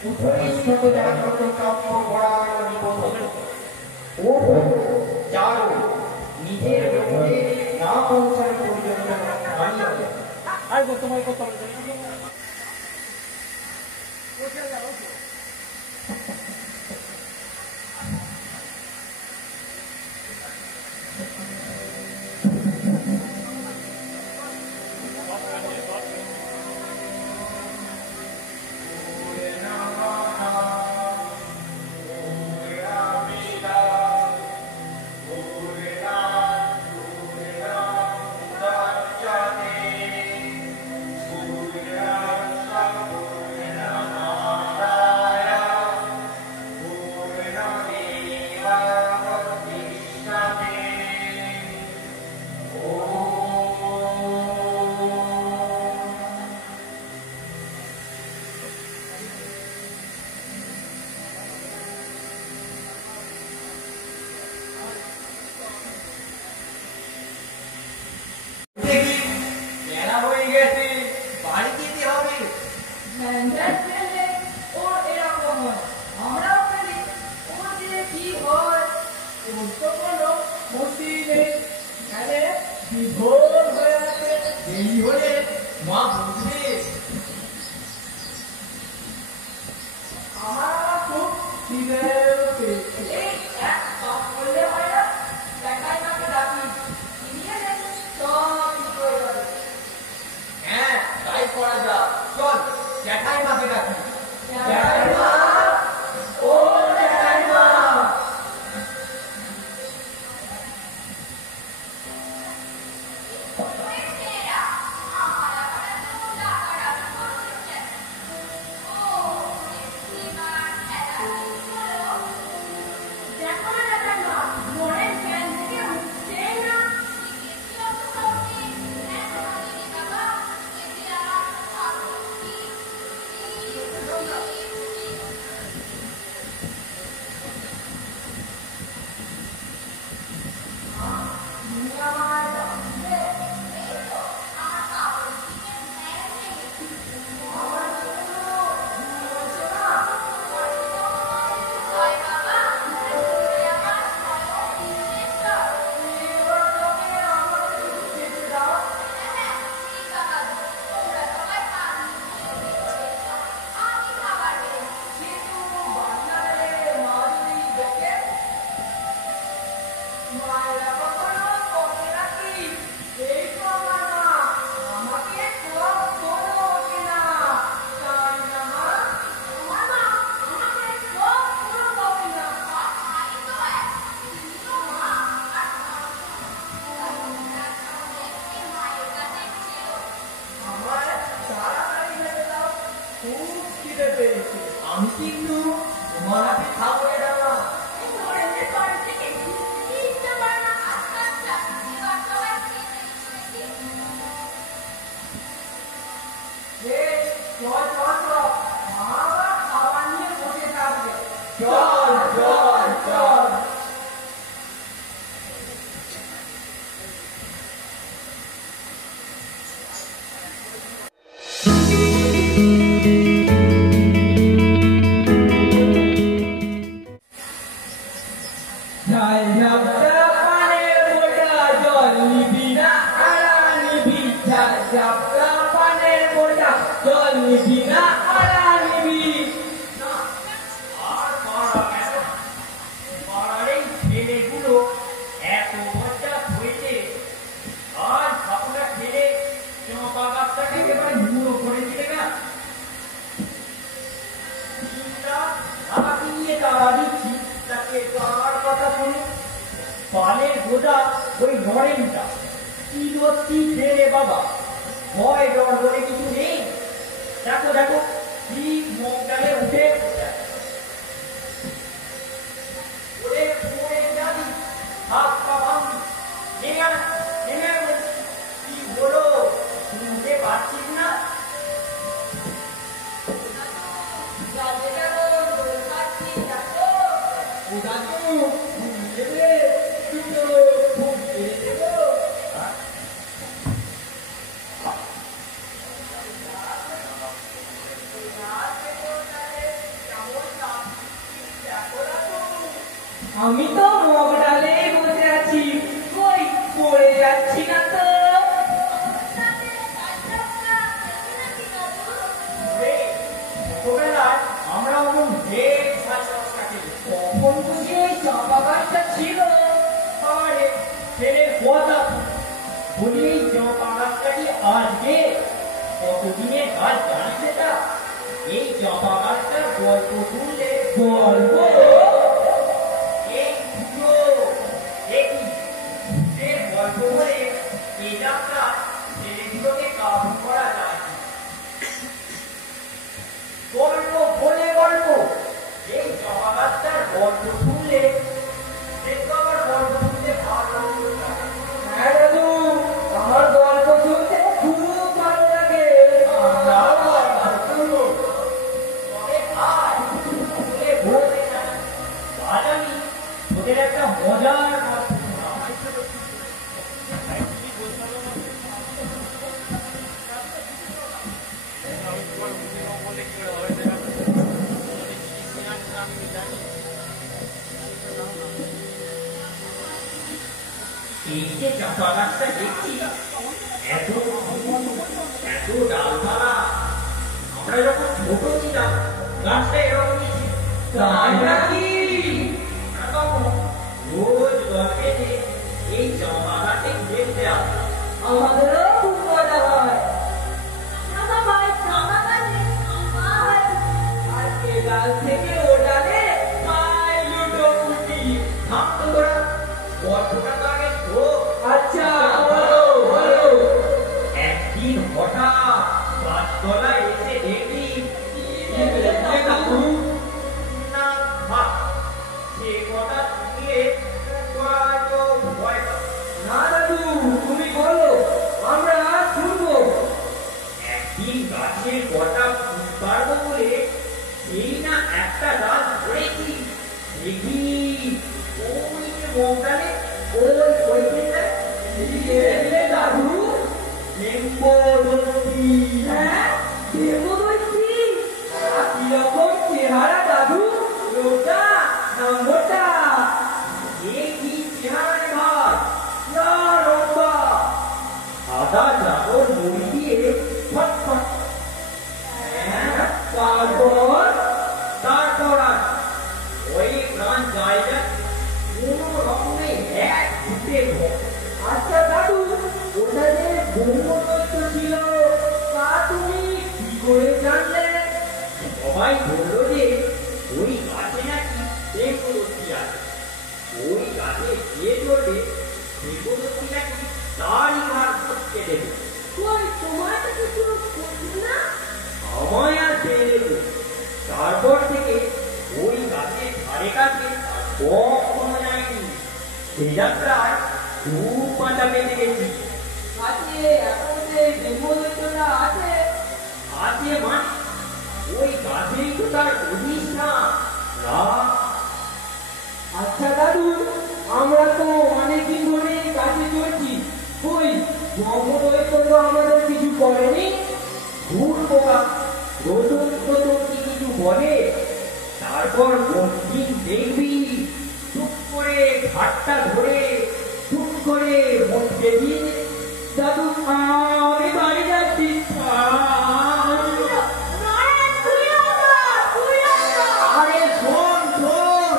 উৎকৃষ্ট জাগ্রত কাব্য পড়ার নিবন্ধ ও চারু নিজের লক্ষ্যে না পৌঁছানো পর্যন্ত দাঁড়িয়ে আর তোমার কথা আমি তো মগডালে বসে আছি, কই পড়ে যাচ্ছি না তো। আমরা ওরকম ঢের ছাত্রছাত্রী কখন বুঝি এই চাপা গাছটা ছিল? আরে ছেলের কথা বলি, এই জপা গাছটাকে আজকে কতদিনের গাছ জানিস এটা? এই জপা গাছটার গল্প শুনলে গল্প? এই দুটো দেখি যে গল্প বলে এই যাত্রা ছেলেগুলোকে কাবু করা যায়। গল্প বলে গল্প, এই জপা গাছটার গল্প শুনলে দেখো আমার গল্প শুনতে ভালো লাগে। হ্যাঁ দাদু, আমার গল্প শুনতে খুব ভালো লাগে। আমরাও গল্প শুনবো, তবে আজ তোকে বলতে না, আজ আমি তোদের একটা মজার গল্প শোনাবো। এই যে জপা গাছটা দেখছি, এত এত ডালপালা, আমরা যখন ছোট ছিলাম গাছটা এরকমই ছিল। তাই নাকি? আমরা তখন রোজ গল্পেতে এই জপা গাছে দেখতে আসতাম। আমাদেরও খুব মজা হয়। আর এ গাছ থেকে ও ডালে খাই লুটোপুটি। থামতো তোরা, গল্পটা তো আগে শোন। আচ্ছা বলো বলো। একদিন হঠাৎ গাছতলায় এসে দেখি না ভাব, সে কথা শুনিয়ে হয়তো ভয় পায়। না দাদু, তুমি বলো, আমরা শুনবো। একদিন গাছের গোটা ফুল পারবো বলে এই না একটা গাছ ধরেছি, দেখি ওই যে মৌটানে ওই দাদু, লেম্বরবতী। হ্যাঁ দেবদৈত্যী। কিরকম চেহারা দাদু? রোটা না মোটা? এ কি চেহারা রে ভাই? না লম্বা, সাদা চাদর মুড়ি দিয়ে ফটফট। হ্যাঁ, তারপর আর ওই প্রাণ জায়গা কোনো রকমে এক ফুটে ঘর। আচ্ছা দাদু, ওটা যে ব্রহ্মদৈত্য ছিল, তা তুমি কি করে জানলে? সবাই বলল যে ওই গাছে নাকি দেবদত্তী আছে, ওই গাছে যে চলবে দেবদত্তী নাকি তারই ঘাড় কেটে দেবে। কই তোমার তো কিছু করছিল না? আমায় আর পেয়ে দেবে। তারপর থেকে ওই গাছের ধারে কাছে কখনো যায়নি। সে যাত্রায় খুব মাথা পেতে গেছি। আছে এখন যে ব্রহ্মদৈত্যটা আছে? আছে মানে ওই গাছেই তো তার অধিষ্ঠান। না, আচ্ছা দাদু, আমরা তো অনেকদিন ধরে কাছে চলছি, কই ব্রহ্মদৈত্য তো আমাদের কিছু করেনি? ভুল বোকা, নতুন নতুন কি কিছু বলে, তারপর দিন দেখবি চুপ করে ঘাটটা ধরে চুপ করে মধ্যে দিয়ে দাদু, আমি বাড়ি যাচ্ছি। আরে শোন শোন,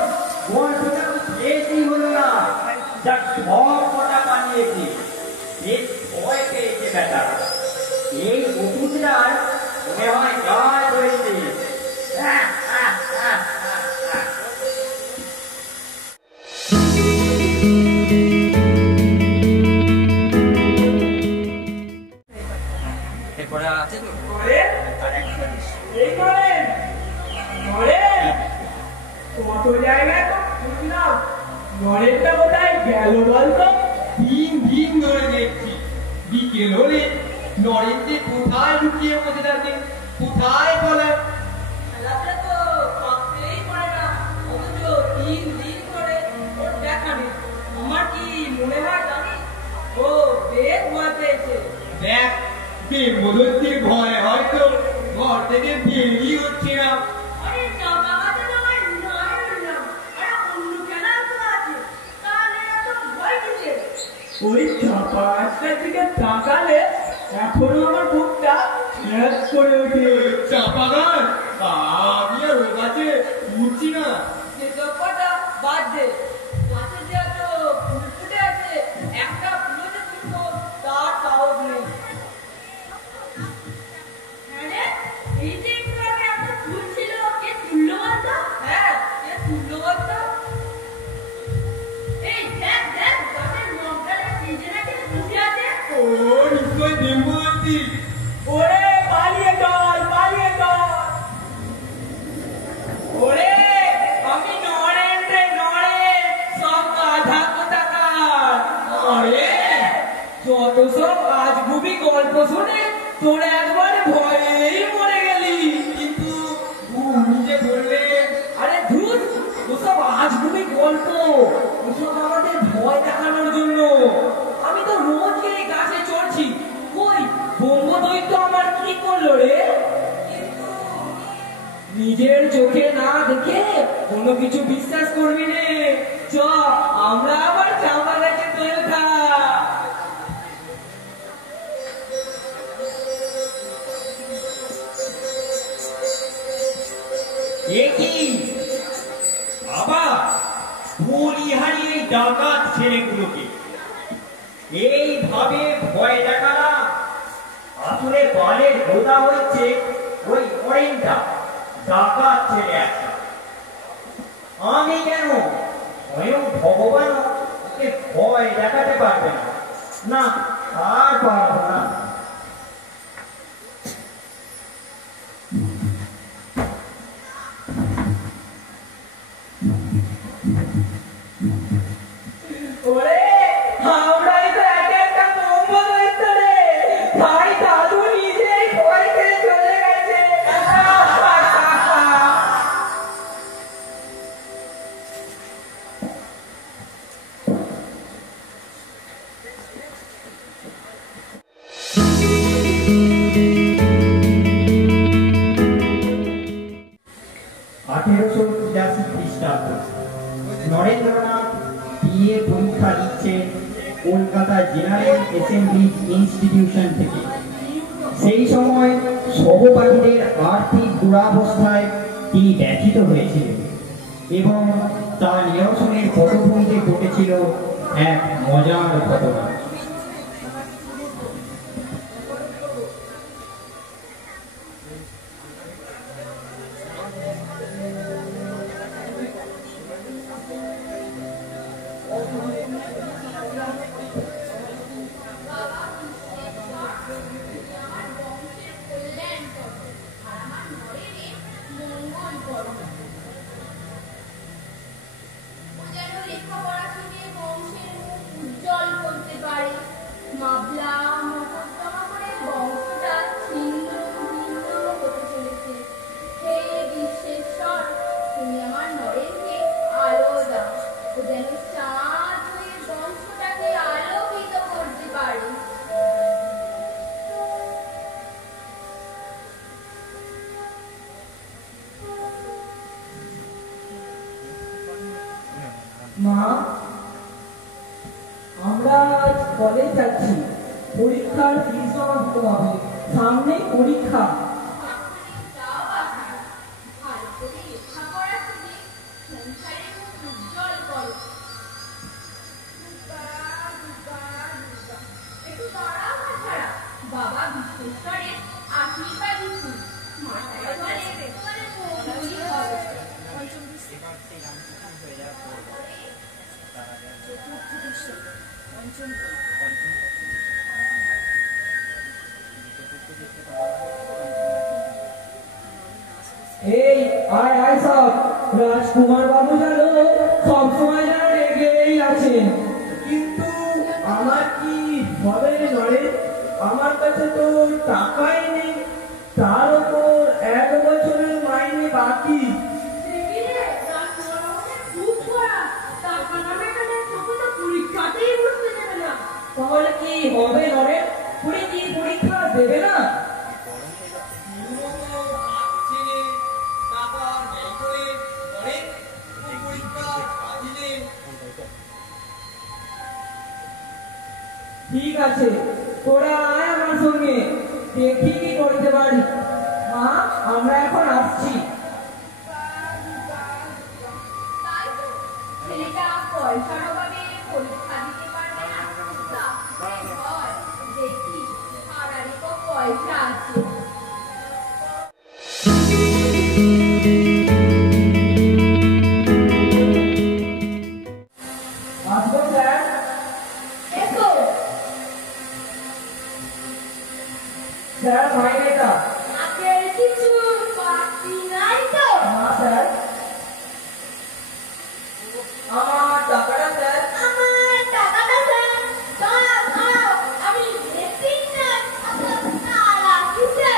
গল্পটা তো শেষই হলো না। যা সব কটা বানিয়েছে, বেশ ভয় পেয়েছে বেটা। এই অপুজরার মনে হয় গাছ হয়েছে। এরপরে আছে তো এই করেন কত জায়গায় তো শুনলাম, নরেনটা কোথায় গেল বলতো? 3 দিন ধরে দেখছি, বিকেল হলে নরেন্দ্রে কোথায় লুকিয়ে বসে থাকে, কোথায় বলে। খেলাটা তো ভাবতেই পারে না, অথচ 3 দিন ধরে ওর দেখা নেই। আমার কি মনে হয় জানিস, ও বেশ ভয় পেয়েছে। দেখ, দেবদত্তির ভয়ে হয়তো ঘর থেকে বেরিয়ে হচ্ছে না। আরে চাপা গাছে তো আমার নয় না, আরে অন্য খেলা তো ওই চাপাটার দিকে তাকালে এখনো আমার বুকটা এক করে ওঠে। চাপাগান আমি আর ও গাছে উঠছি না। সেসব কথা বাদ দে। গাছে যে এত ফুল ফুটে আছে, একটা ফুলও যে তুলবো তার সাহস নেই। হ্যাঁ রে, এই যে একটু আগে একটা ফুল ছিল, কে তুললো বলতো? হ্যাঁ, কে তুললো বলতো? এই দেখ দেখ, গাছের মগডালে কি যেন একটা ফুটে আছে। ও নিশ্চয় দেববতী। ওরে পালিয়ে চল, পালিয়ে চল। ওরে আমি নরেন রে নরেন, সব গাধা কোথাকার। নরেন, যত সব আজগুবি গল্প শুনে তোর একবার ভয়েই মরে গেলি। কিন্তু উনি যে বললেন আরে ধুর, ওসব আজগুবি গল্প, ওসব আমাদের ভয় দেখানোর জন্য। আমি তো রোজ এই গাছে চড়ছি, কই ব্রহ্মদৈত্য আমার কি করলো রে? নিজের চোখে না দেখে কোনো কিছু বিশ্বাস করবি নে। চ আমরা আবার চাপা গাছে তেল খা। একই আবার বলিহারি এই ডাকাত ছেলেগুলোকে এইভাবে ভয় দেখালাম। আসলে বালের গোদা হচ্ছে ওই অরেঞ্জটা, ডাকাত ছেলে একটা। আমি কেন স্বয়ং ভগবান ওকে ভয় দেখাতে পারবে না। না, আর পারবো না। ওরে আমরাই তো একে একটা ব্রহ্মদৈত্য রে। ভাই দাদু নিজেই ভয় খেয়ে চলে গেছে। খ্রিস্টাব্দ নরেন্দ্রনাথ বিএ পরীক্ষা দিচ্ছেন কলকাতা জেনারেল অ্যাসেম্বলি ইনস্টিটিউশন থেকে। সেই সময় সহপাঠীদের আর্থিক দুরাবস্থায় তিনি ব্যথিত হয়েছিলেন এবং তা নিরসনের পটভূমিতে ঘটেছিল এক মজার ঘটনা। মা, আমরা কলেজ যাচ্ছি। পরীক্ষার ফিস জমা দিতে হবে, সামনে পরীক্ষা। বাবা বিশ্বেশ্বরের আশীর্বাদী ফুল মাথায় ধরে পৌঁছলি হবে। এই আয় আয় সব, রাজকুমার বাবু জানো সবসময় যেন রেগেই আছেন। কিন্তু আমার কি হবে নরে? আমার কাছে তো টাকাই নেই, তার উপর 1 বছরের মাইনে বাকি। তাহলে কি হবে নরে? পুরি কি পরীক্ষা দেবে না? ঠিক আছে, তোরা আয় আমার সঙ্গে, দেখি কি করতে পারি। মা, আমরা এখন আসছি। তাই তো, ছেলেটা পয়সার অভাবে পরীক্ষা দিতে পারবে না। তাহলে হয়, দেখি পাড়ারই তো পয়সা আছে। আসবো স্যার? এসো। স্যার, মাইনেটা? আগের কিছু বাকি নাই তো? না স্যার। আমার টাকাটা স্যার? আমার টাকাটা স্যার। দাঁড়াও, দাঁড়াও, আমি দেখি না। তারা কিসে?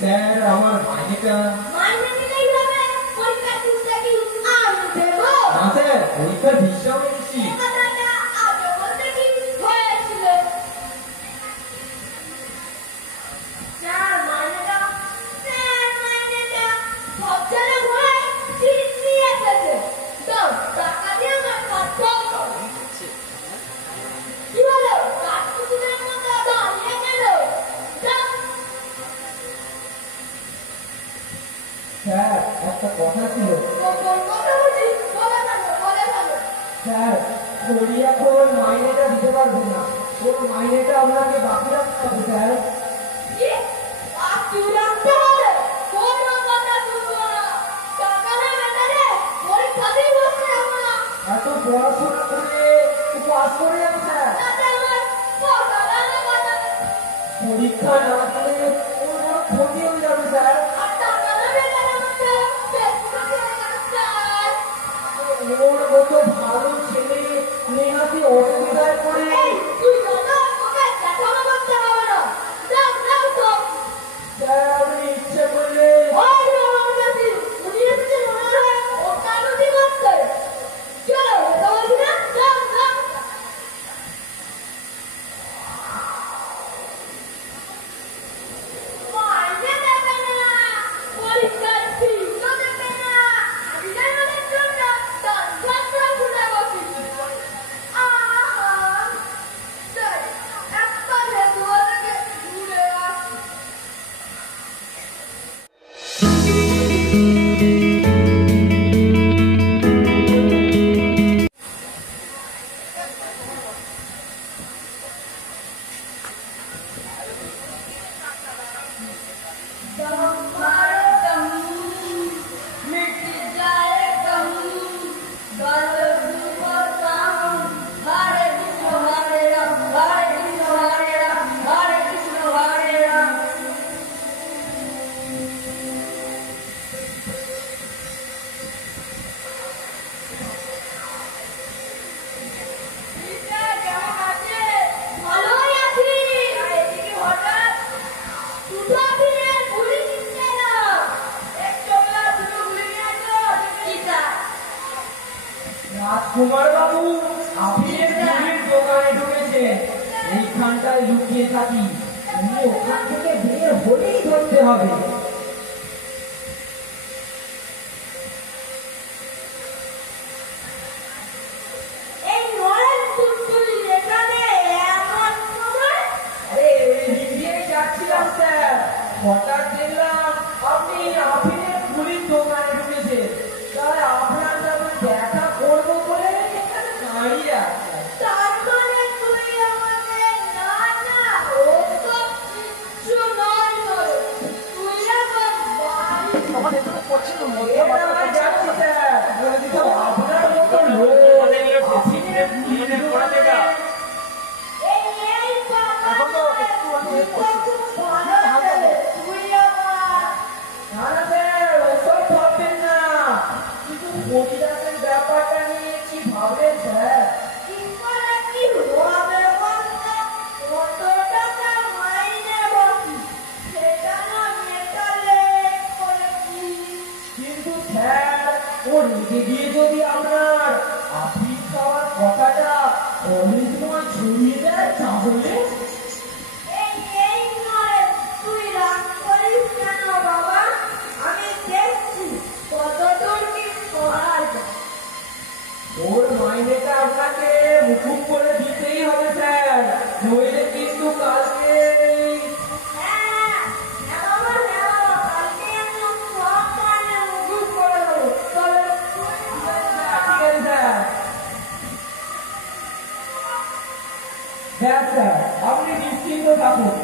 স্যার, আমার মাইনেটা? মাইনে দিলেই হবে, পরীক্ষা দিতে কি আমি দেবো? না স্যার, পরীক্ষার হিসাব নিচ্ছি। কথাটা আগে বলতে কি হয়েছিল? স্যার, মাইনেটা? স্যার, মাইনেটা সব জায়গায় ঘুরে ফিরিয়ে দিয়ে এসেছে। দাও, টাকা দিয়ে আমার কাজ করো। কি হলো? কাঠপুতুলের মতো দাঁড়িয়ে গেল। যাও। স্যার, একটা কথা ছিল। কোন কথা বলছিস? বলে ফেলো, বলে ফেলো। স্যার, করি এখন মাইনেটা দিতে পারবো না। ওর মাইনেটা আপনাকে বাকি রাখতে হবে স্যার। কি? বাকি রাখতে হবে? কোনো কথা শুনবো না। টাকা না বেটারে, পরীক্ষাতেই বসতে যাবো না। এত পড়াশোনা করে পাস করে যাবে স্যার। তাতে আমার কথা না কথা। পরীক্ষা না দিলে ওর বড় ক্ষতি হয়ে যাবে স্যার। আর টাকা না বেটারে আমাকে বেতন দিয়ে স্যার। ওর মতো ভালো ছেলে নেহাতি অসুবিধায় পড়ে। এই, তুই জানো ওকে দেখানো করতে হবে না। যাও, যাও তো। স্যার, আপনি ইচ্ছে করলে ওই যে আমার কাছে উনি এসেছেন ওনার হয়ে ওকালতি করতে। চলো, এটা বলছি না? যাও, যাও। মাইনে দেবে না, পরীক্ষার ফিসও দেবে না, আবিদানের জন্য দরখাস্ত খুলে বসেছি। আহা, যাই, একবারে দুয়ারে ঘুরে আসি। ভালোই আছি। এদিকে হঠাৎ দুটো দিনে গুলি কিনতে এলাম। এক চোখলা দুটো গুলি নিয়ে আসো। কি চাই? রাজকুমার বাবু, আপনি মুড়ির দোকানে ঢুকেছেন। এইখানটায় লুকিয়ে থাকি। তুমি ওখান থেকে বের হলেই ধরতে হবে। এই নরেন তুই এখানে এমন সময়? আরে, এদিক দিয়েই যাচ্ছিলাম স্যার। হঠাৎ দেখলাম আপনি আফিনের মুড়ির দোকানে ঢুকেছেন। তাই আপনার সাথে দেখা করবো বলে এখানে দাঁড়িয়ে আছি। তার মানে তুই আমাকে না না ও তো কিচ্ছু নয় নয়। তুই আমার বাড়ি যাচ্ছি স্যার। আপনার মতো লোক আফিনের মুড়ির দোকানে এই বাবা খুব ভালো লাগে। তুই আমার না না স্যার, ওসব ভাববেন না। কিন্তু পরিবারের ব্যাপারটা নিয়ে কি ভাববেন স্যার? কি করে কি হবে বলতো? কত টাকা মাইনে বসি সেটা না মেটালে করেছি। কিন্তু স্যার, ও রেগে গিয়ে যদি আপনার আফিস খাওয়ার কথাটা অনেক সময় ছড়িয়ে দেয় তাহলে? এই নয়, তুই রাগ করিস কেন বাবা? আমি দেখছি কতদূর কি রাখুন,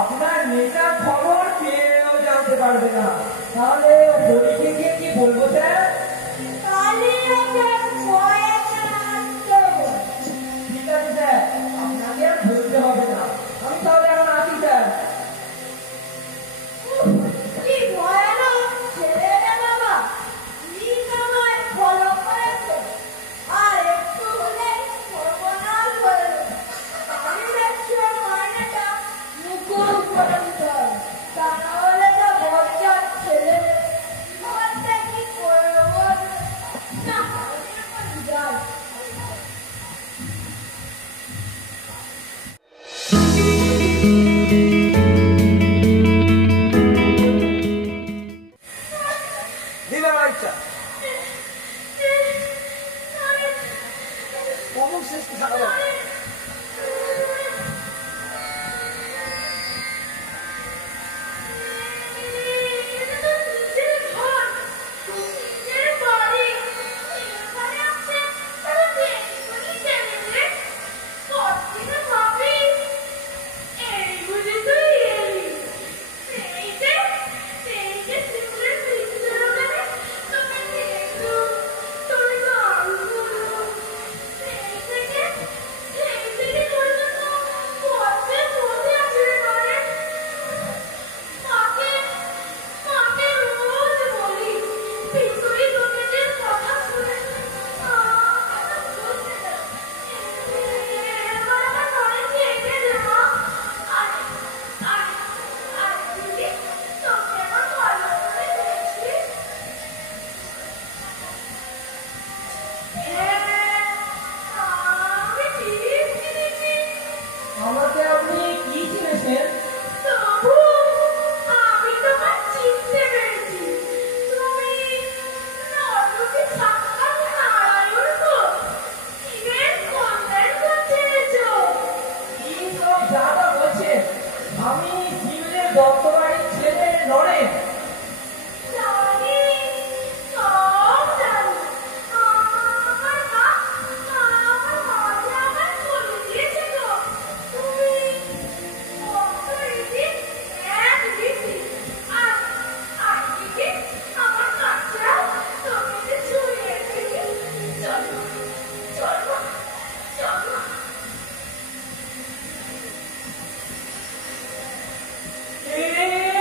আপনার নেতার খবর কেউ জানতে পারবে না। তাহলে হরিকে গিয়ে কি বলবো স্যার? কালি ওকে ভয়েতে রাখতে। ঠিক আছে স্যার, আপনাকে আর বলতে হবে না। আমি তাহলে এখন আসি স্যার। কি ভয়ানক ছেলে রে বাবা, ঠিক আমায় ফলো করেছে, আর একটু হলে সর্বনাশ হয়ে যেত। আমি লেকচার মাইনেটা মুকুল করে দিতে হবে, তা নাহলে যা বজ্জাত ছেলে ঘরটা কি করবো না, আমি এখন যাই। দিলে বাড়িটা অমুক শেষ খারাপ আমাকে আপনি কি চিনেছেন? তবু আমি তোমার চিনতে পেরেছি, তুমি নররূপী সাক্ষাৎ নারায়ণ তো। কিরে কোথায় পৌঁছেছো? কি সব যা তা বলছেন? আমি সিভিলের দত্তবাড়ির ছেলে নরেন। জানি, সব জানি। আমার মা যে আমায় বলে দিয়েছে তো, তুমি কত রীতি, এক রীতি। আর দিদি আমার কাছেও তোমাকে ছুঁয়ে দিদি। চলো চলো চলো।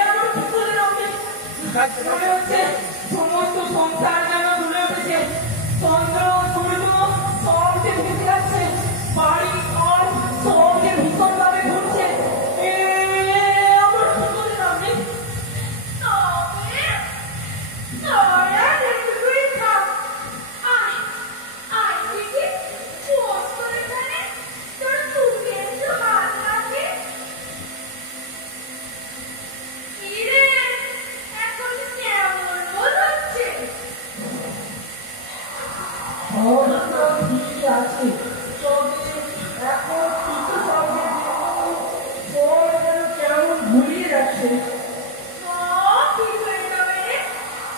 আমার পুতুলের অমনি মনে হচ্ছে সমস্ত সংসার যেন তুলে উঠেছে। চন্দ্র সূর্য সব যে ভেসে যাচ্ছে, বাড়ি ঘর সব যে ভীষণ ভাবে ঘুরছে। আমার পুতুলের অমনি তবে তোরা দেখবি থাক। আয় দিদি, পোজ করে এখানে তোর বুকে একটু হাত রাখি। কিরে, এখন কেমন বোধ হচ্ছে? অবস্থা ঠিকই আছে, তবে এখন কিছু সঙ্গে সব যেন কেমন ঘুরিয়ে যাচ্ছে। সব ঠিক হয়ে যাবে রে,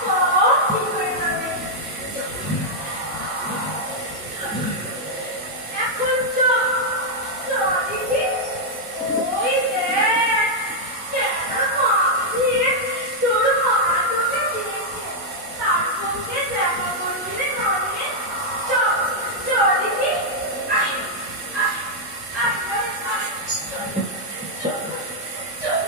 সব ঠিক হয়ে যাবে। এখন চল দিদি, ওই দেখ কেন মাছিয়ে তোর মা তোকে দিয়েছে, তার সঙ্গে দেখা করবি রে নয়। চল চল দিদি, আয় আয় আয় আয় চল চল চল।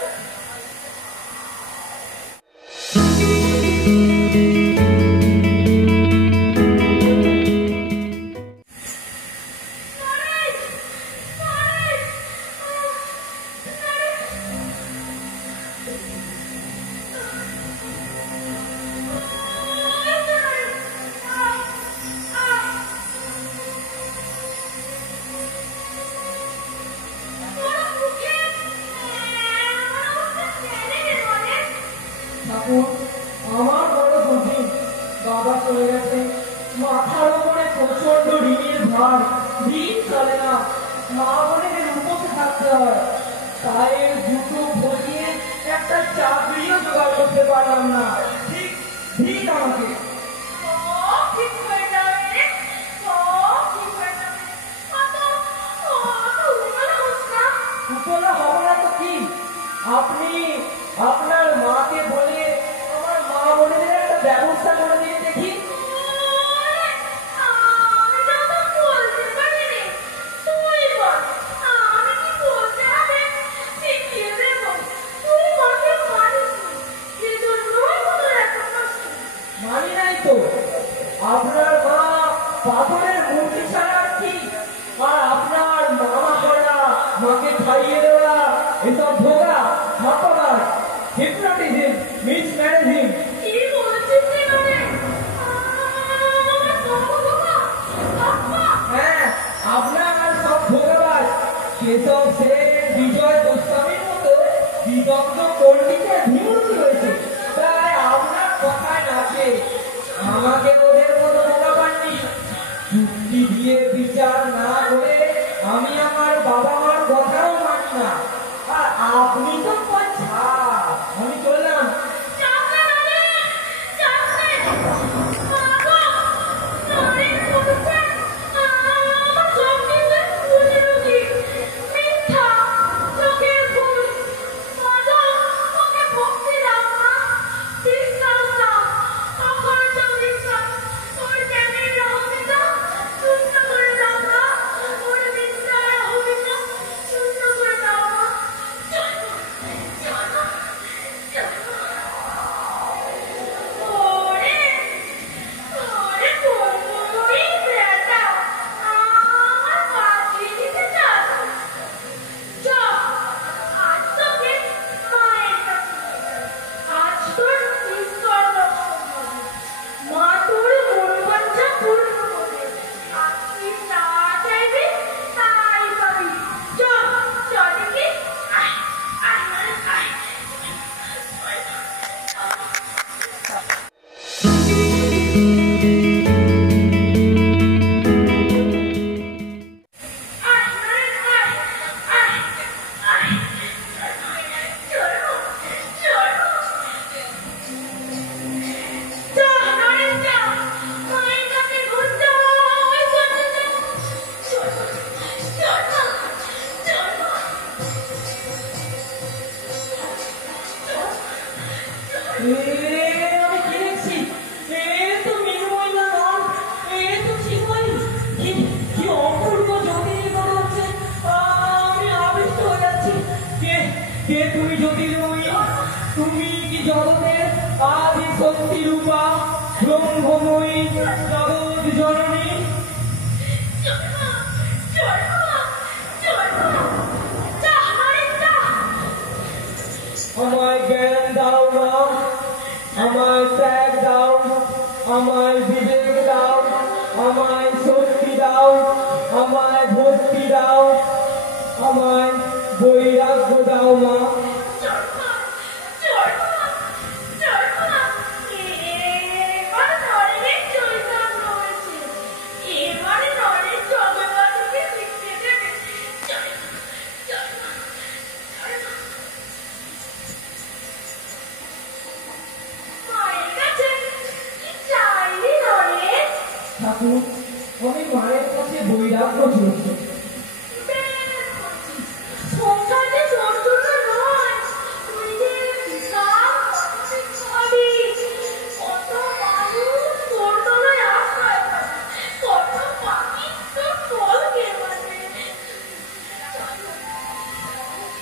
ঠাকুর, আমার বড় দুঃখিত, বাবা চলে গেছে, মাথার উপরে প্রচন্ড ঋণের ভার, দিন চলে না, মা বোনের উপসে থাকতে হয়। চায়ের দুটো ভরিয়ে একটা চাকরিও জোগাড় করতে পারলাম না। ঠিক ঠিক আমাকে সব ঠিক হয়ে যাবে রে, সব ঠিক হয়ে যাবে। অত উতলা হোস না। উপলা হবো না তো কি? আপনার মা পাথরের মূর্তি ছাড়া কি? আর আপনার মামা করা, মাকে খাইয়ে দেওয়া, এসব ভোগা, মাপাবার, হিপনোটিজম, মিসম্যানেজিং। কি বলছিস এখানে? আমার বাবা, আব্বা, হ্যাঁ, আপনার সব ভোগাবাজ, কেশব সেন, বিজয় গোস্বামীর মতো বিদগ্ধ পণ্ডিতের বিমূর্তি হয়েছে। তাই আপনার কথায় নাচে। আমাকে ওদের মতো ভোগা পাননি। যুক্তি দিয়ে বিচার না করে আমি আমার বাবা মার কথাও মানি না। আর আপনি তো পয়সা। আমি চললাম। চাপলে মানে, চাপলে। বাবা, নরেন বলছে, আমার জমিতে পুঁজি রুজি, মিথ্যা, চোখের ভুল। বাবা, ওকে ভক্তি দাও না, বিশ্বাস দাও, অখণ্ড বিশ্বাস। ওর জ্ঞানের রহস্যটা শূন্য করে দাও না, ওর বিদ্যার রহস্য শূন্য করে দাও না। চলো, চলো, চলো। ওরে, ওরে বলবই বেটা, আমার বাঁচিয়ে দিতে চাস? চল, আজ তোকে মায়ের কাছে নিয়ে যাবো। আজ তোর ঈশ্বর দর্শন হবে। মা তোর মনোবাঞ্ছা পূর্ণ করবে। আজ তুই যা চাইবি তাই পাবি। চল, চল দেখি। আয়, আয়, আয়, আয়। আমি কি দেখছি? এ তো মৃন্ময়ী না নন, এ তো চিন্ময়ী। কি অপূর্ব জ্যোতির্ময় হচ্ছে। আমি আবিষ্ট হয়ে যাচ্ছি। কে তুমি জ্যোতির্ময়ী? তুমি কি জগতের আদি শক্তি রূপা, ব্রহ্মময়ী, জগৎ জননী? আমায় জ্ঞান দাও না, আমায় ত্যাগ দাও, আমায় বিবেক দাও, আমায় শক্তি দাও, আমায় ভক্তি দাও, আমায় বৈরাগ্য দাও মা। ঠাকুর, আমি মায়ের কাছে বৈরাগ্য চেয়েছি।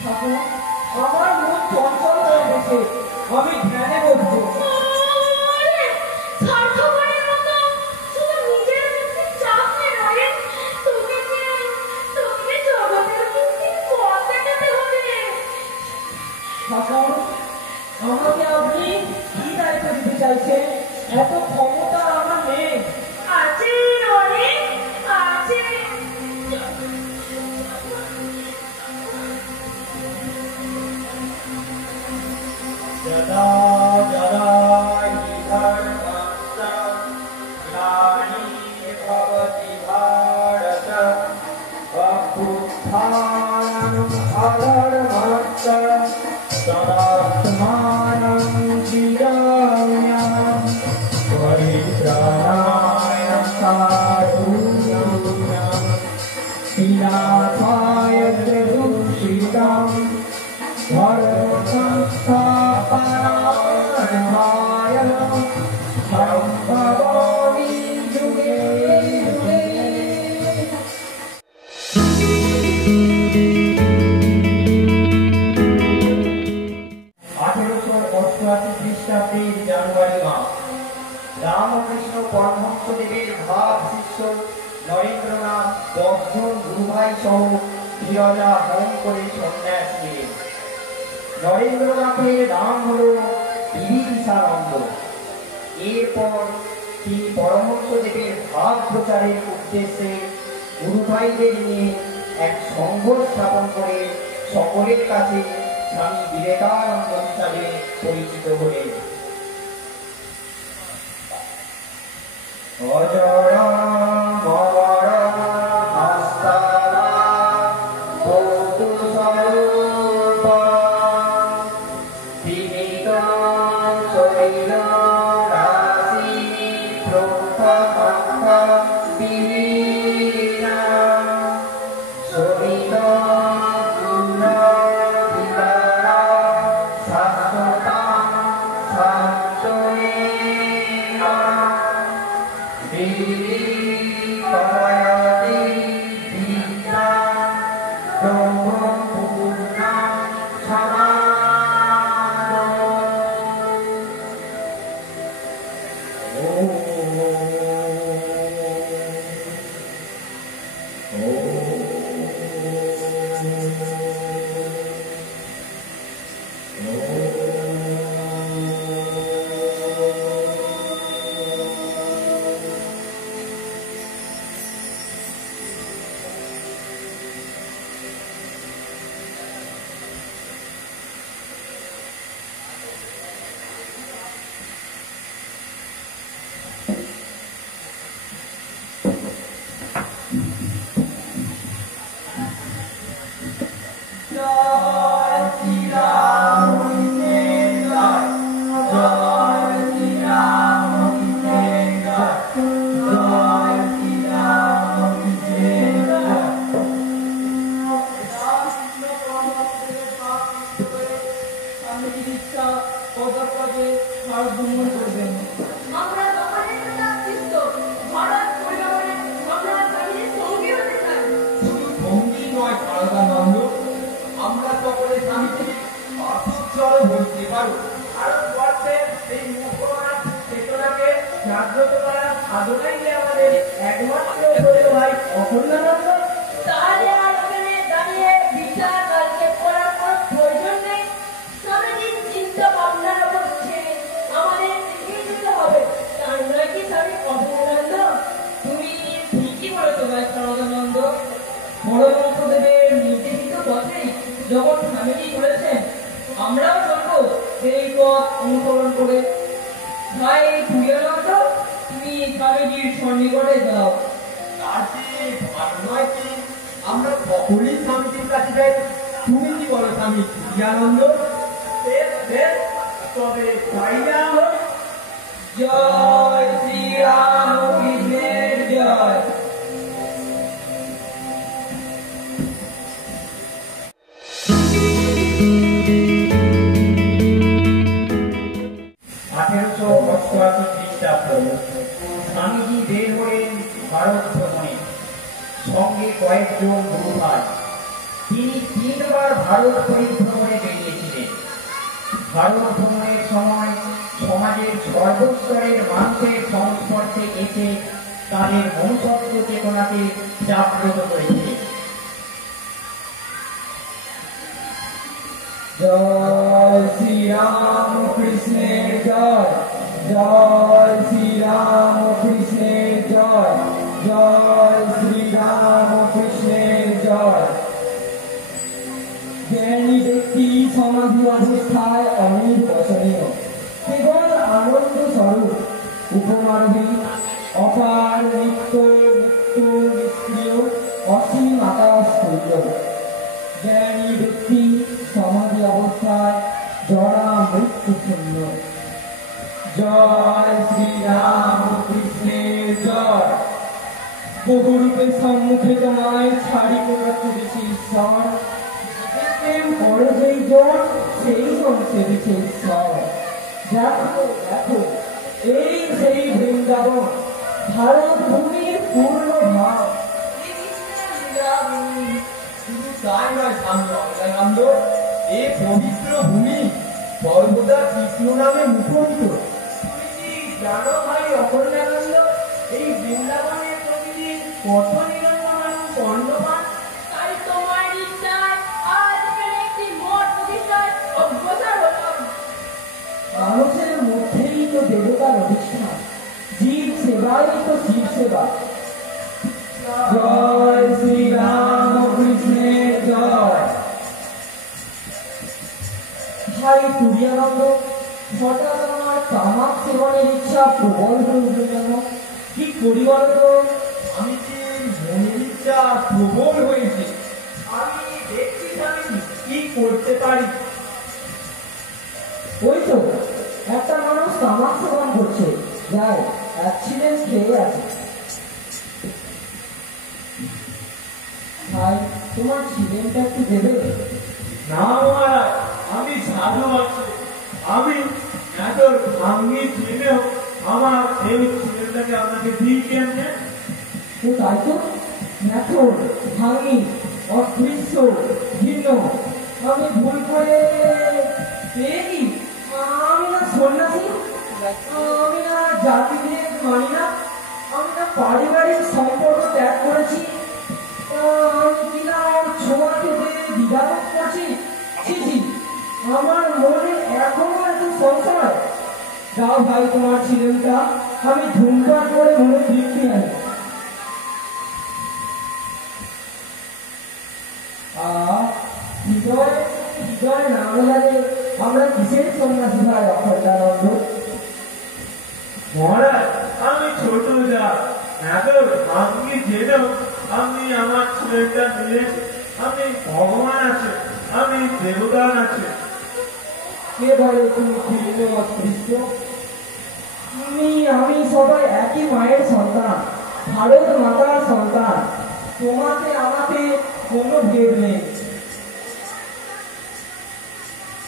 ঠাকুর, আমার মন চঞ্চল হয়ে গেছে। আমি ধ্যানে বসবো। ঠাকুর, আমাকে আপনি কি দায়িত্ব দিতে চাইছেন? এত ক্ষমতা আমার নেই। আছে অনেক আছে। যদা যদা হি ধর্মস্য গ্লানির্ভবতি ভারত অভ্যুত্থানম অধর্মস্য তদাত্মানং চিরাম্যহম পরিত্রাণায় সাধূনাং বিনাশায় দুষ্কৃতম ধর্মসংস্থাপনায় সম্ভবামি যুগে যুগে। 1888 খ্রিস্টাব্দের জানুয়ারি মাস রামকৃষ্ণ পরমহংসদেবের ভাব শিষ্য নরেন্দ্রনাথ 10 জন গুরুভাই সহ বিরজা হোম করে সন্ন্যাস নিলেন। নরেন্দ্রনাথের নাম হল বিবিধিষানন্দ। এরপর তিনি পরমহংসদেবের ভাব প্রচারের উদ্দেশ্যে গুরুভাইদের নিয়ে এক সংঘ স্থাপন করে সকলের কাছে স্বামী বিবেকানন্দ হিসাবে পরিচিত হলেন। অজরা মমর হস্তালা কৌতুকস্বরূপ বিনীত শরীর রাশি প্রখমঙ্গ বিহীন শোভিত গুণ বিকার শাশ্বতাং শান্তয়েন বিপরয়তি বিদ্যাং ব্রহ্মপূর্ণাং আমরা সকলে তো চাচ্ছিস ভারত পরিবারে আমরা স্বামীর সঙ্গী হতে চাই। শুধু সঙ্গী নয় শারদানন্দ, আমরা সকলে স্বামীকে অসুচল বলতে পারো। ভারতবর্ষের এই মুখমান চেতনাকে জাগ্রত করার সাধনাই যে আমাদের একমাত্র বলে ভাই অখণ্ডানন্দ। তাহলে আর ওখানে দাঁড়িয়ে বিচার কালক্ষেপ করার কোনো প্রয়োজন নেই। স্বামীজির চিন্তা ভাবনার উপর ছেড়ে আমাদের এগিয়ে যেতে হবে। তাই নয় কি স্বামী অখণ্ডানন্দ? তুমি ঠিকই বলেছো ভাই শারদানন্দ। পরমহংসদেবের নির্দেশিত পথেই যখন স্বামীজি করেছেন, আমরাও চলবো সেই পথ অনুসরণ করে। ভাই প্রিয়ানন্দ, তুমি স্বামীজির সন্নিকটে যাও। তার চেয়ে ভালো নয় কি আমরা সকলেই স্বামীজির কাছে যাই? তুমি কি বলো স্বামী প্রিয়ানন্দ? বেশ বেশ, তবে যাই না হোক। জয় শ্রীরামকৃষ্ণের জয়। স্বামীজি বের হলেন ভারত ভ্রমণে, সঙ্গে কয়েকজন গুরু ভাই। তিনি 3 বার ভারত পরিভ্রমণে বেরিয়েছিলেন। ভারত ভ্রমণের সময় সমাজের সর্বস্তরের মানুষের সংস্পর্শে এসে তাদের মনুষ্যত্ব চেতনাকে জাগ্রত করেছিলেন। জয় শ্রীরামকৃষ্ণের জয়। জয় শ্রীরামকৃষ্ণের জয়। জয় শ্রীরামকৃষ্ণের জয়। জ্ঞানী ব্যক্তি সমাধি অবস্থায় অনির্বচনীয়, কেবল আনন্দ স্বরূপ, উপমারোহী, অপার নিত্য মুক্ত নিষ্ক্রিয় অসীম আকাশ তুল্য। জ্ঞানী ব্যক্তি সমাধি অবস্থায় জড়া মৃত্যু শূন্য। জয় শ্রীরামকৃষ্ণের জয়। বহুরূপে সম্মুখে তোমায় ছাড়ি করা চলেছে ঈশ্বর। প্রেম করে যেই জন সেই জন সেবিছে ঈশ্বর। দেখো দেখো, এই সেই বৃন্দাবন, ভারত ভূমির পূর্ণ ভাব। শুধু তাই নয় স্বামী অখণ্ডানন্দ, এ পবিত্র ভূমি সর্বদা কৃষ্ণ নামে মুখরিত। তুমি কি জানো ভাই অখণ্ডানন্দ এই বৃন্দাবনে প্রতিদিন কত নিরঞ্জন মানুষ অন্নপান। তাই তোমার ইচ্ছায় আজকের একটি মঠ প্রতিষ্ঠায় অগ্রসর হলাম। মানুষের মধ্যেই তো দেবতার অধিষ্ঠান, জীব সেবাই তো শিব সেবা। জয় শ্রীরাম কৃষ্ণের জয়। ভাই তুরিয়ানন্দ, হঠাৎ আমার তামাক সেবনের ইচ্ছা প্রবল হয়ে উঠে কেন? কি করি বলতো? আমি কি মনের ইচ্ছা প্রবল হয়েছে, আমি দেখছি আমি কি করতে পারি। ওই তো একটা মানুষ তামাক সেবন করছে, যাই অ্যাক্সিডেন্ট খেয়ে আছে। ভাই তোমার ছিলেনটা একটু দেবে? না মহারাজ, আমি সাধু আছি। আমি এত ভাঙ্গি ছিলেও আমার এই ছেলেটাকে আপনাকে দিই কেমনে? তো তাই তো মেথর ভাঙি অস্পৃশ্য ভিন্ন আমি ভুল করে পেয়ে কি? আমি না সন্ন্যাসী, আমি না জাতিভেদ মানি না, আমি না পারিবারিক সম্পর্ক ত্যাগ করেছি, আমি কিনা ওর ছোঁয়া খেতে দ্বিধাবোধ করছি। ছি ছি, আমার মনে এখনো এত সংশয়। যাও ভাই তোমার ছিলেনটা, আমি ধূমপান করে মনে তৃপ্তি আনি। হৃদয় হৃদয় না মেলালে আমরা কিসের সন্ন্যাসী ভাই অখণ্ডানন্দ? মহারাজ, আমি ছোট যা এত ভাঙ্গি জেনেও আপনি আমার ছেলেটা নিয়ে, আমি ভগবান আছে, আমি দেবতান আছে। কে বলে তুমি ভিন্ন অস্পৃশ্য? আমি সবাই একই মায়ের সন্তান, ভারত মাতার সন্তান। তোমাকে আমাকে কোনো ভেদ নেই।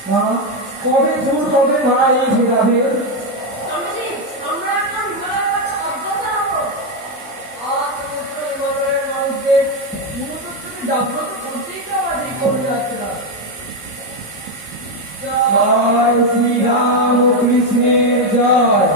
মা কবে দূর হবে মা এই ভেদাভেদ? স্বামীজি, আমরা এখন হিমালয় অগ্রসর হবো। আজ সমস্ত হিমালয়ের মানুষদের মূলত থেকে জাগ্রত করতেই তো আমাদের করে যাচ্ছে না। জয় শ্রীরাম কৃষ্ণের জয়।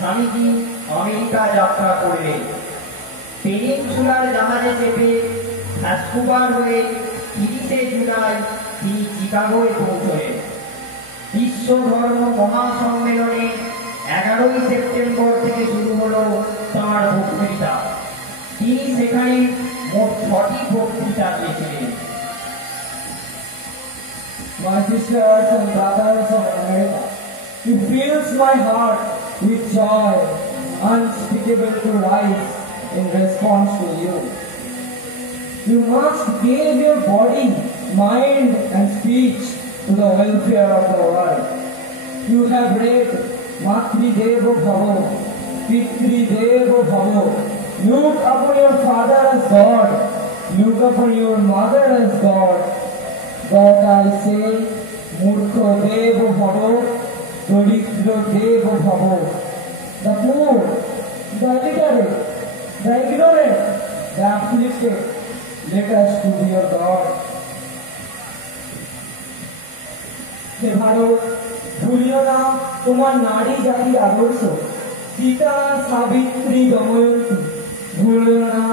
স্বামীজি আমেরিকা যাত্রা করলেন। পেনিনসুলার জাহাজে চেপে ভ্যানকুভার হয়ে 30শে জুলাই তিনি চিকাগোয় পৌঁছলেন। বিশ্ব ধর্ম মহাসম্মেলনে 11ই সেপ্টেম্বর থেকে শুরু হলো তাঁর বক্তৃতা। তিনি সেখানে মোট 6টি বক্তৃতা দিয়েছিলেন। My sisters and brothers of America, it fills my heart with joy unspeakable to rise in response to you. You must give your body, mind and speech to the welfare of the world. You have read Matrideva Bhavo, Pitrideva Bhavo. Look upon your father as God, look upon your mother as God. But I say, Murkho Devo Bhavo, Doditro Devo Bhavo. The poor, the illiterate, the ignorant, the afflicted, let us to be your God. হে ভারত, ভুলিও না তোমার নারী জাতির আদর্শ, সীতা সাবিত্রী দময়ন্তী। ভুলিও না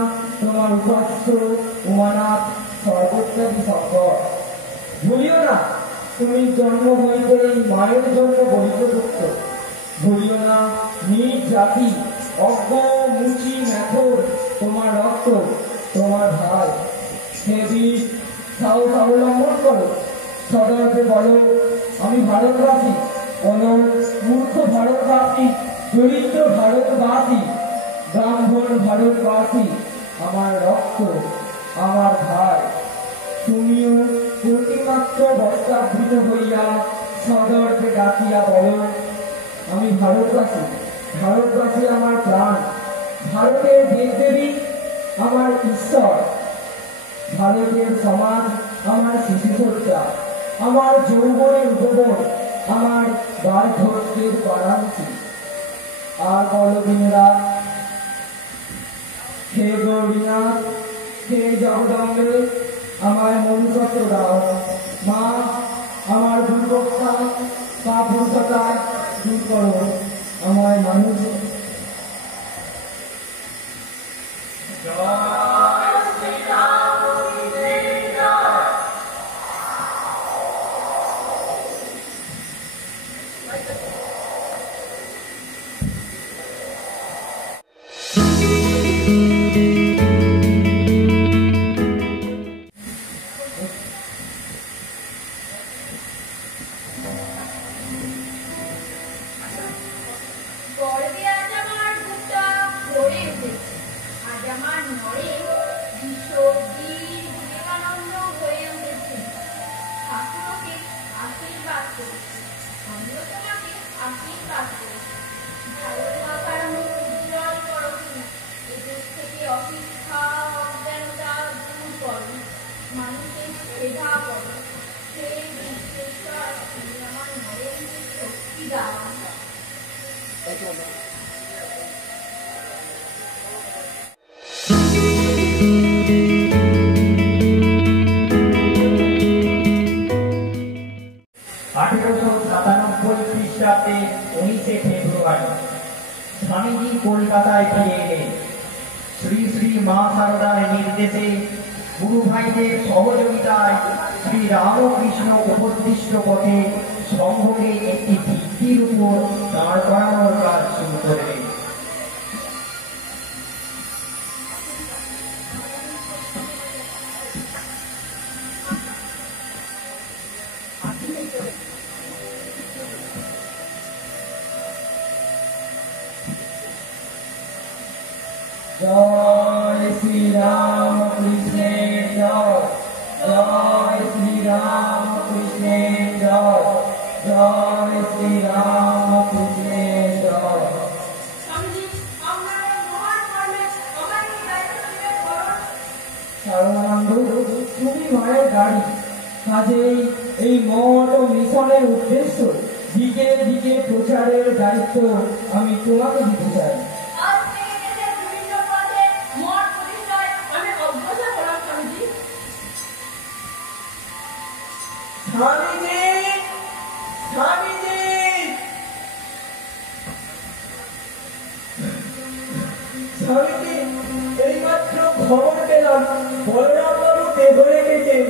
তোমার উপাস্য উমানাথ সর্বোত্তরী শঙ্কর। ভুলিও না তুমি জন্ম হইতেই মায়ের জন্য বৈদ্যযুক্ত। ভুলিও না নিজ জাতি অজ্ঞ মুচি মেথর তোমার রক্ত, তোমার ভাই। হে বীর, সাহস অবলম্বন করো, সদর্পে বলো আমি ভারতবাসী। বলো মূর্খ ভারতবাসী, দরিদ্র ভারতবাসী, ব্রাহ্মণ ভারতবাসী, আমার রক্ত, আমার ভাই। তুমিও প্রতিমাত্র বস্ত্রাবৃত হইয়া সদর্পে ডাকিয়া বলো আমি ভারতবাসী। ভারতবাসী আমার প্রাণ, ভারতের দেবদেবী আমার ঈশ্বর, ভারতের সমাজ আমার শিশুসজ্জা, আমার যৌবনের উপবন, আমার বার্ধক্যের করা উচিত। আর বলো দিনরা, হে গৌরীনাথ, হে জগদম্বে, আমায় মনুষ্যত্ব দাও। মা, আমার দুর্বলতা পাপতা দূর করো, আমায় মানুষ। গর্বে আজ আমার বুকটা ভরে উঠেছে। আজ আমার নড়ে বিশ্ববীর বিবেকানন্দ হয়ে উঠেছে। ঠাকুরকে আশীর্বাদ করছি, আমিও তোমাকে আশীর্বাদ করছি। ভারত মাতার মুখ উজ্জ্বল করো তুমি, এদেশ থেকে অশিক্ষা অজ্ঞানতা দূর করো, মানুষের সেবা করো। সেই বিশ্বেশ্বর তুমি আমার নরেন্দ্র শক্তি দাও। খ্রিস্টাব্দে 19শে ফেব্রুয়ারি স্বামীজি কলকাতায় ফিরে এলেন। শ্রী শ্রী মা শারদার নির্দেশে গুরু ভাইদের সহযোগিতায় শ্রী রামকৃষ্ণ উপদিষ্ট পথে সংঘকে একটি ভিত্তির উপর দাঁড় করানোর কাজ শুরু করলেন। জয় শ্রীরাম কৃষ্ণের জয়, জয় শ্রীরাম কৃষ্ণের জয়, জয় শ্রীরাম কৃষ্ণের জয়। স্বামীজি, আপনার এই মহান কর্মে আমায় এই দায়িত্ব দিবেন বলুন। সর্বানন্দ, তুমি মায়ের গাড়ি, কাজেই এই মঠ ও মিশনের উদ্দেশ্য দিকে দিকে প্রচারের দায়িত্ব আমি তোমাকে দিতে চাই। আজ থেকে দেশের বিভিন্ন পদে মঠ প্রতিষ্ঠায় আমি অগ্রসর হলাম। স্বামীজি, স্বামীজি, স্বামীজি, স্বামীজি, এইমাত্র খবর পেলাম বলরাম বাবু দেহ রেখেছেন।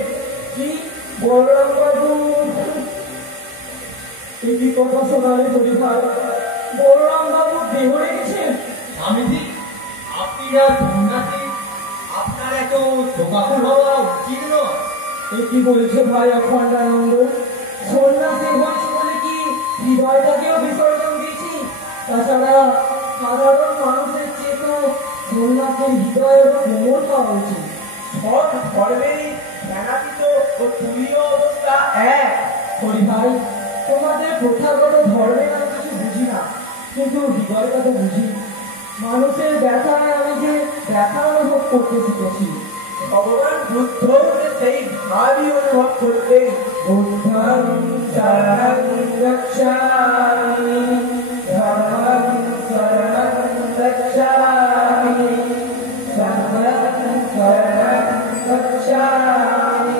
কি বলরাম বাবু? এই কথা শোনালে পরিবার, বলরাম বাবু দেহ রেখেছেন? স্বামীজি, আপনিরা সন্ন্যাসী, আপনার এত শোকাকুল হওয়া উচিত নয়। এ কি বলছো ভাই অখণ্ডানন্দ? সন্ন্যাসী হয়েছি বলে কি হৃদয়টাকেও বিসর্জন দিয়েছি? তাছাড়া সাধারণ মানুষের চেয়ে তো সন্ন্যাসের হৃদয়ের কোমল হওয়া উচিত। সব ধর্মেরই জ্ঞানাতীত ও তুলীয় অবস্থা এক। হরি ভাই, তোমাদের প্রথাগত ধর্মের আমি কিছু বুঝি না, কিন্তু হৃদয়টা তো বুঝি। মানুষের ব্যথায় আমি যে ব্যথা অনুভব করতে শিখেছি। ভগবান বুদ্ধ সেই ভাবই অনুভব করতেন। বুদ্ধং শরণং গচ্ছামি, ধর্মং শরণং গচ্ছামি, সংঘং শরণং গচ্ছামি।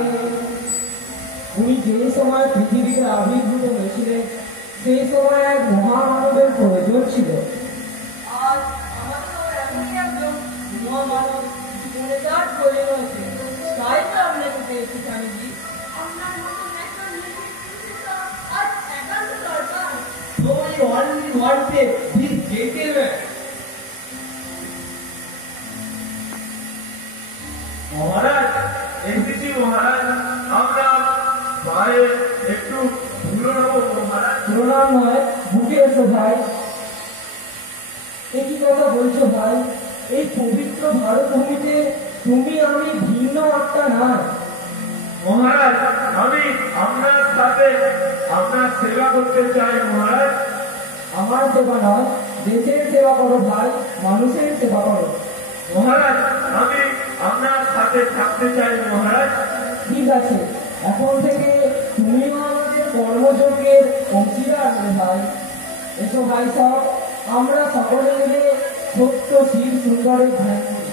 উনি যে সময় পৃথিবীতে আবির্ভূত হয়েছিলেন, সেই সময় এক মহামানবের প্রয়োজন ছিল। আজ আমাদের এমনই একজন মহামানব জীবনে তার প্রয়োজন হচ্ছে, তাই তো আপনাকে পেয়েছি। স্বামীজি, আপনার মতন একজন নেতৃত্ব আজ একান্ত দরকার। Only one day, this gentleman. মহারাজ, এসেছি মহারাজ, আমরা মায়ের একটু ধুলো নেবো মহারাজ। প্রণাম নয়, বুকে এসো ভাই। একই কথা বলছো ভাই? এই পবিত্র ভারত ভূমিতে তুমি আমি ভিন্ন আত্মা নয়। মহারাজ, আমি আপনার সাথে আপনার সেবা করতে চাই মহারাজ। আমার সেবা নয়, দেশের সেবা করো ভাই, মানুষের সেবা করো। মহারাজ, আমি আপনার সাথে থাকতে চাই মহারাজ। ঠিক আছে, এখন থেকে তুমিও আমাদের কর্মযজ্ঞের অংশীদার হয়ে ভাই। এসো ভাই সব আমরা সকলে মিলে সত্য শিব সুন্দরের ধ্যান করি।